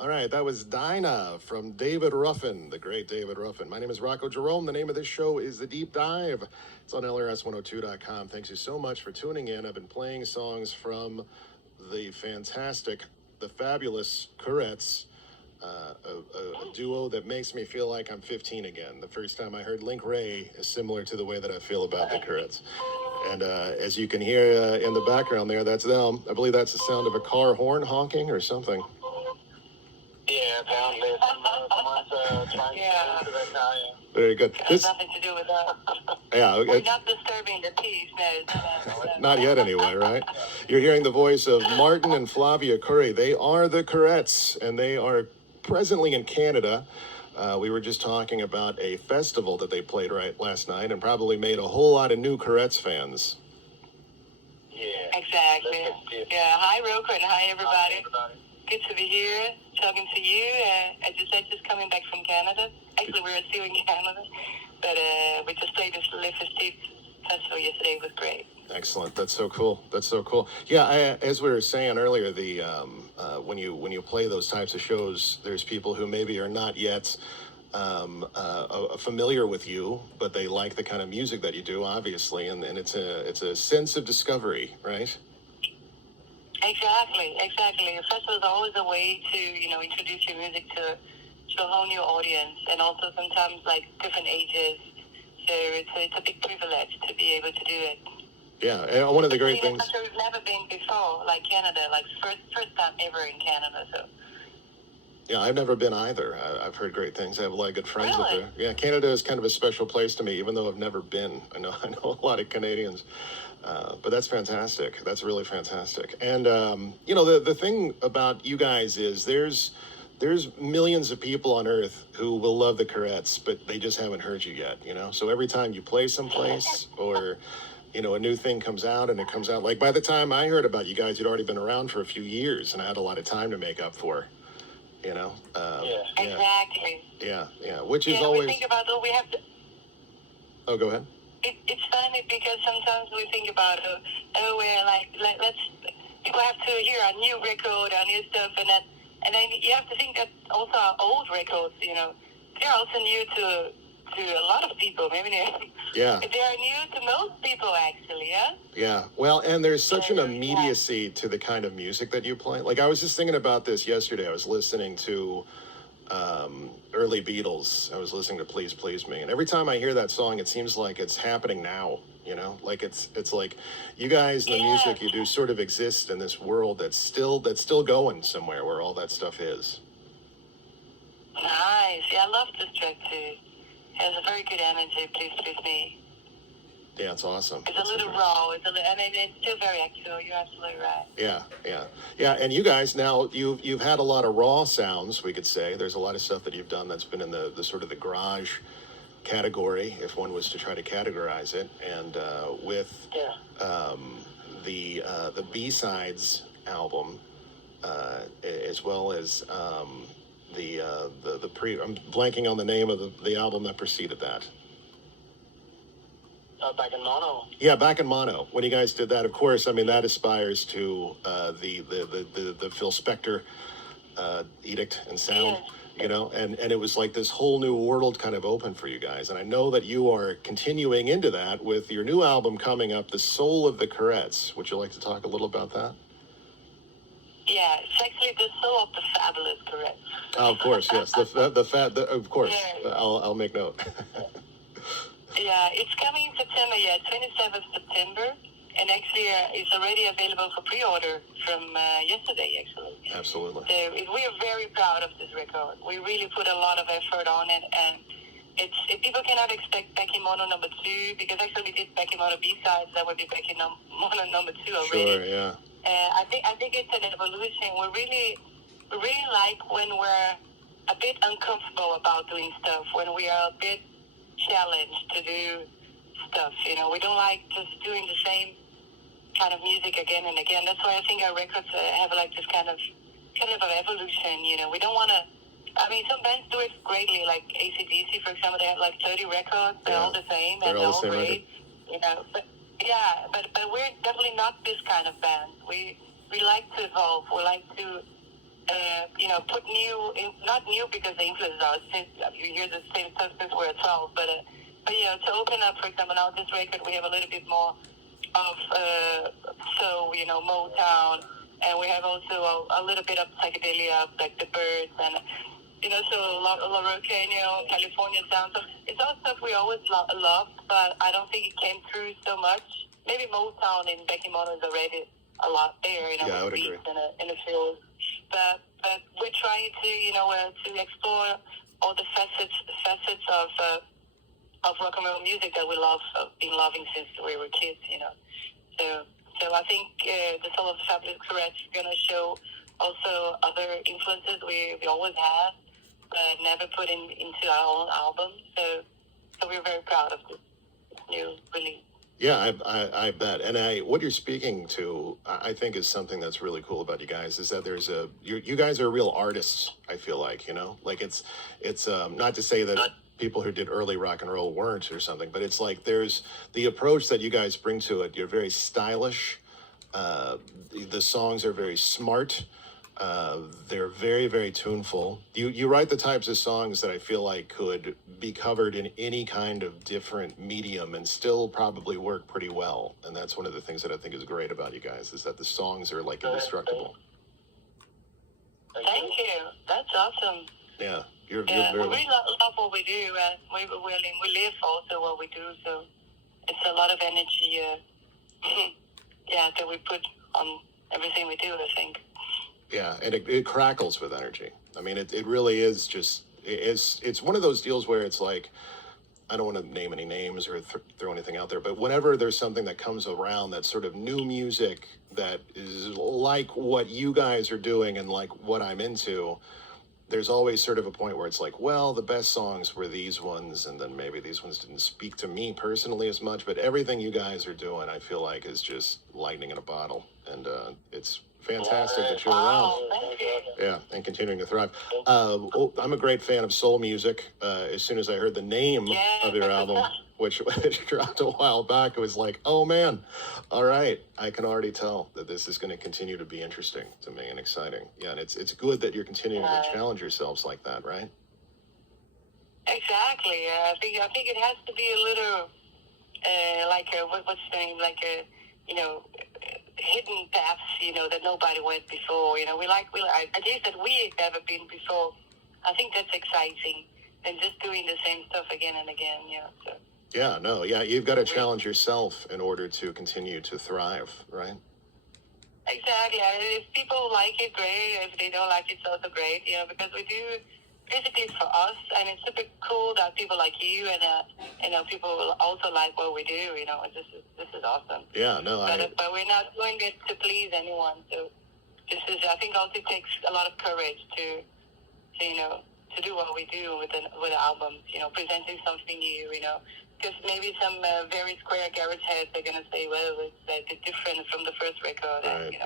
All right, that was Dinah from David Ruffin, the great David Ruffin. My name is Rocco Jerome. The name of this show is The Deep Dive. It's on LRS102.com. Thanks you so much for tuning in. I've been playing songs from the fantastic, the Fabulous Courettes, a duo that makes me feel like I'm 15 again. The first time I heard Link Ray is similar to the way that I feel about the Courettes. And as you can hear in the background there, that's them. I believe that's the sound of a car horn honking or something. Yeah, apparently someone's trying to do that now, yeah. Very good. It has nothing to do with that. Yeah, we're not disturbing the peace, no. Not yet anyway, right? You're hearing the voice of Martin and Flavia Couri. They are the Courettes, and they are presently in Canada. We were just talking about a festival that they played last night and probably made a whole lot of new Courettes fans. Yeah. Exactly. Yeah, hi Rocko and hi everybody. Hi, everybody. Good to be here, talking to you. As you said, just coming back from Canada. Actually, we were still in Canada, but we just played this Live Festive festival yesterday. It was great. Excellent. That's so cool. That's so cool. Yeah, as we were saying earlier, the when you play those types of shows, there's people who maybe are not yet familiar with you, but they like the kind of music that you do, obviously, and it's a sense of discovery, right? Exactly. A festival is always a way to, introduce your music to a whole new audience, and also sometimes like different ages. So it's a big privilege to be able to do it. Yeah, and one of the great things. We've never been before, like Canada, like first time ever in Canada. So. Yeah, I've never been either. I've heard great things. I have a lot of good friends up Really? there. Yeah, Canada is kind of a special place to me, even though I've never been. I know a lot of Canadians. But that's fantastic. That's really fantastic. And, the thing about you guys is there's millions of people on Earth who will love the Courettes, but they just haven't heard you yet, So every time you play someplace or, a new thing comes out and it comes out, like by the time I heard about you guys, you'd already been around for a few years and I had a lot of time to make up for, Yeah. Exactly. Yeah. Which is always... We think about what we have to... Oh, go ahead. It's funny because sometimes we think about, we're let's people have to hear a new record, our new stuff, and then you have to think that also our old records, they're also new to a lot of people. Maybe they are new to most people, actually. Yeah. Yeah. Well, and there's such an immediacy to the kind of music that you play. Like I was just thinking about this yesterday. I was listening to early Beatles. I was listening to Please Please Me, and every time I hear that song, it seems like it's happening now. Like it's like you guys and the music you do sort of exist in this world that's still going somewhere where all that stuff is. Nice. Yeah, I love this track too. It has a very good energy. Please Please Me. Yeah, it's awesome. It's a little raw. It's still very actual. You're absolutely right. Yeah. And you guys now you've had a lot of raw sounds. We could say there's a lot of stuff that you've done that's been in the sort of the garage category, if one was to try to categorize it. And with the B-sides album, as well as I'm blanking on the name of the album that preceded that. Back in mono. Yeah, Back in Mono. When you guys did that, of course, I mean that aspires to the Phil Spector edict and sound, and it was like this whole new world kind of open for you guys. And I know that you are continuing into that with your new album coming up, The Soul of the Courettes. Would you like to talk a little about that? Yeah, it's actually The Soul of the Fabulous Courettes. Oh, of course, yes. Of course. Yeah. I'll make note. Yeah, it's coming in September, 27th September. And actually, it's already available for pre-order from yesterday, actually. Absolutely. So we are very proud of this record. We really put a lot of effort on it. And people cannot expect Back in Mono number 2, because actually we did Back in Mono B-sides. That would be Back in Mono number 2 already. Sure, yeah. I think it's an evolution. We really like when we're a bit uncomfortable about doing stuff, when we are a bit challenged to do stuff. We don't like just doing the same kind of music again and again. That's why I think our records have like this kind of an evolution. We don't want to. I mean, some bands do it greatly, like AC/DC, for example. They have like 30 records. They're all the same, and they're all great. But we're definitely not this kind of band. We like to evolve. We like to put not new because the influences are since you hear the same stuff since we're 12, but to open up, for example, now this record we have a little bit more of Motown, and we have also a little bit of psychedelia, like the Birds, and so Rocko, California sound. So it's all stuff we always loved, but I don't think it came through so much. Maybe Motown in Becky Mono is already a lot there, Yeah, I would with agree. beats in the field. But we're trying to explore all the facets of rock and roll music that we love, been loving since we were kids, So I think the Soul of the Fabulous Courettes is going to show also other influences we always had, but never put into our own album. So we're very proud of this new release. Yeah, I bet. And what you're speaking to, I think, is something that's really cool about you guys, is that you guys are real artists, I feel like, like it's not to say that people who did early rock and roll weren't or something, but it's like there's the approach that you guys bring to it. You're very stylish. The songs are very smart. They're very, very tuneful. You write the types of songs that I feel like could be covered in any kind of different medium and still probably work pretty well. And that's one of the things that I think is great about you guys, is that the songs are like indestructible. Thank you. That's awesome. Yeah, you're we very really love what we do, and we live also what we do. So it's a lot of energy, that we put on everything we do, I think. Yeah, and it crackles with energy. I mean, it really is just, it's one of those deals where it's like, I don't want to name any names or throw anything out there, but whenever there's something that comes around that's sort of new music that is like what you guys are doing and like what I'm into, there's always sort of a point where it's like, well, the best songs were these ones, and then maybe these ones didn't speak to me personally as much, but everything you guys are doing, I feel like, is just lightning in a bottle, and it's fantastic that you're around. Thank you. Yeah, and continuing to thrive. I'm a great fan of soul music. As soon as I heard the name of your album, which dropped a while back, it was like, oh man, all right, I can already tell that this is going to continue to be interesting to me and exciting. Yeah, and it's good that you're continuing to challenge yourselves like that, right? Exactly. I think it has to be a little what's the name, hidden paths, that nobody went before. Ideas that we never been before. I think that's exciting, and just doing the same stuff again and again. So. Yeah, you've got to challenge yourself in order to continue to thrive, right? Exactly. If people like it, great. If they don't like it, it's also great. Because we do basically for us, and it's super cool that people like you and people also like what we do. This is awesome. Yeah, no, but we're not doing it to please anyone. So I think also it takes a lot of courage to do what we do with the albums. Presenting something new. Because maybe some very square garage heads are gonna say, well, it's different from the first record. Right.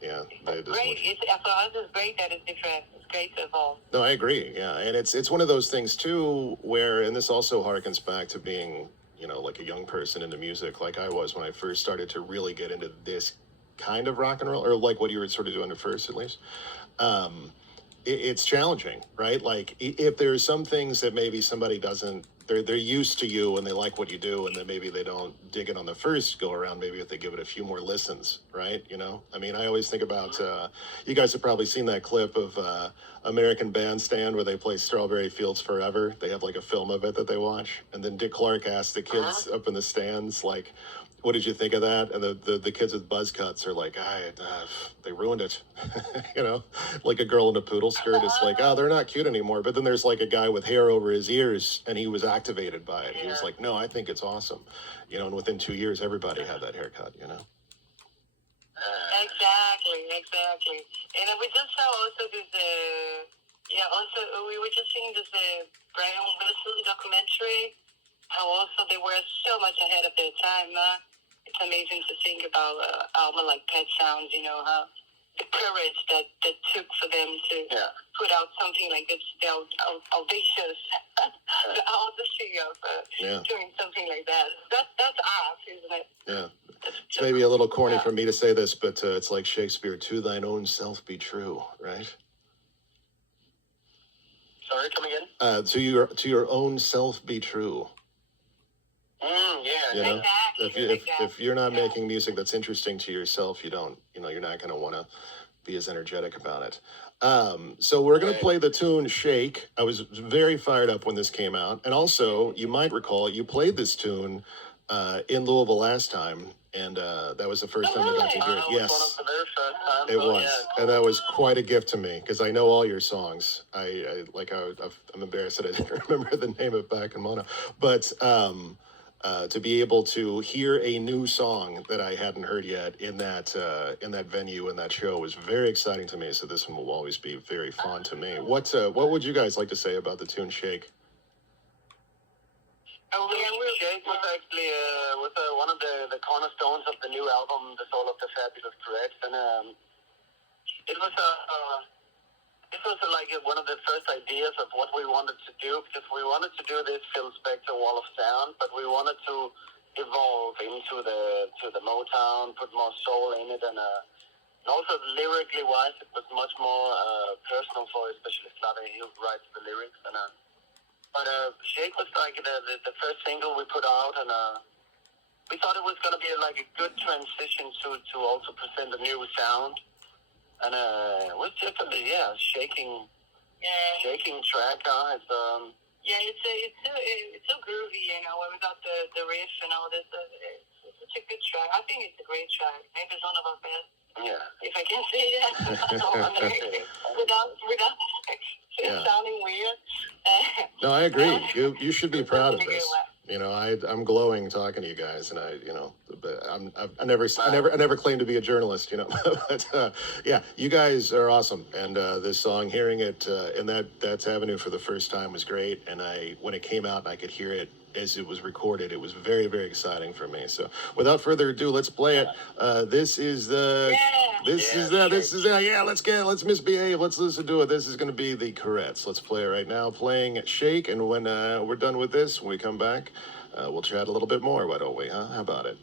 Yeah. Great. For us, it's great that it's different. It's great to evolve. No, I agree. Yeah, and it's one of those things too, where, and this also harkens back to being, like a young person into music, like I was when I first started to really get into this kind of rock and roll, or like what you were sort of doing at first, at least. It's challenging, right? Like if there's some things that maybe somebody doesn't. They're used to you and they like what you do, and then maybe they don't dig it on the first go around. Maybe if they give it a few more listens, right? I mean, I always think about you guys have probably seen that clip of American Bandstand where they play Strawberry Fields Forever. They have like a film of it that they watch, and then Dick Clark asked the kids up in the stands, like, what did you think of that? And the kids with buzz cuts are like, they ruined it. Like a girl in a poodle skirt. It's like, they're not cute anymore. But then there's like a guy with hair over his ears, and he was activated by it. He was like, no, I think it's awesome. And within 2 years, everybody had that haircut, Exactly. And we just saw also this, we were just seeing this Brian Wilson documentary, how also they were so much ahead of their time. It's amazing to think about album like Pet Sounds, how the courage that took for them to put out something like this, the audacious, the audacity of doing something like that. That's us, isn't it? Yeah. It's maybe a little corny for me to say this, but it's like Shakespeare, to thine own self be true, right? Sorry, come again? To your own self be true. Yeah. You know, Exactly. if you're not making music that's interesting to yourself, you're not going to want to be as energetic about it. So we're going to play the tune Shake. I was very fired up when this came out. And also, you might recall, you played this tune in Louisville last time. And that was the first time I got to hear it. Yes. One of the very first times. It was. Yeah. And that was quite a gift to me because I know all your songs. I'm embarrassed that I didn't remember the name of Back in Mono. But to be able to hear a new song that I hadn't heard yet in that venue, in that show, was very exciting to me. So this one will always be very fond to me. What would you guys like to say about the tune Shake? Shake was actually one of the cornerstones of the new album, The Soul of the Fabulous Courettes, and it was like one of the first ideas of what we wanted to do, because we wanted to do this Phil Spector Wall of Sound, but we wanted to evolve into the Motown, put more soul in it, and also lyrically wise, it was much more personal for especially Flavia, who writes the lyrics, and but Shake was like the first single we put out, and we thought it was going to be like a good transition to also present a new sound. And it was just shaking track. It's it's so groovy, when we got the riff and all this. It's such a good track. I think it's a great track. Maybe it's one of our best. Yeah. If I can say that. without sounding weird. No, I agree. You should be proud of this. I'm glowing talking to you guys, and I never claimed to be a journalist, but yeah, you guys are awesome. And this song, hearing it in that's Avenue for the first time was great. And when it came out and I could hear it as it was recorded, it was very, very exciting for me. So without further ado, let's play it. Let's misbehave. Let's listen to it. This is going to be the Courettes. Let's play it right now, playing Shake. And when we're done with this, when we come back, we'll chat a little bit more. Why don't we, huh? How about it?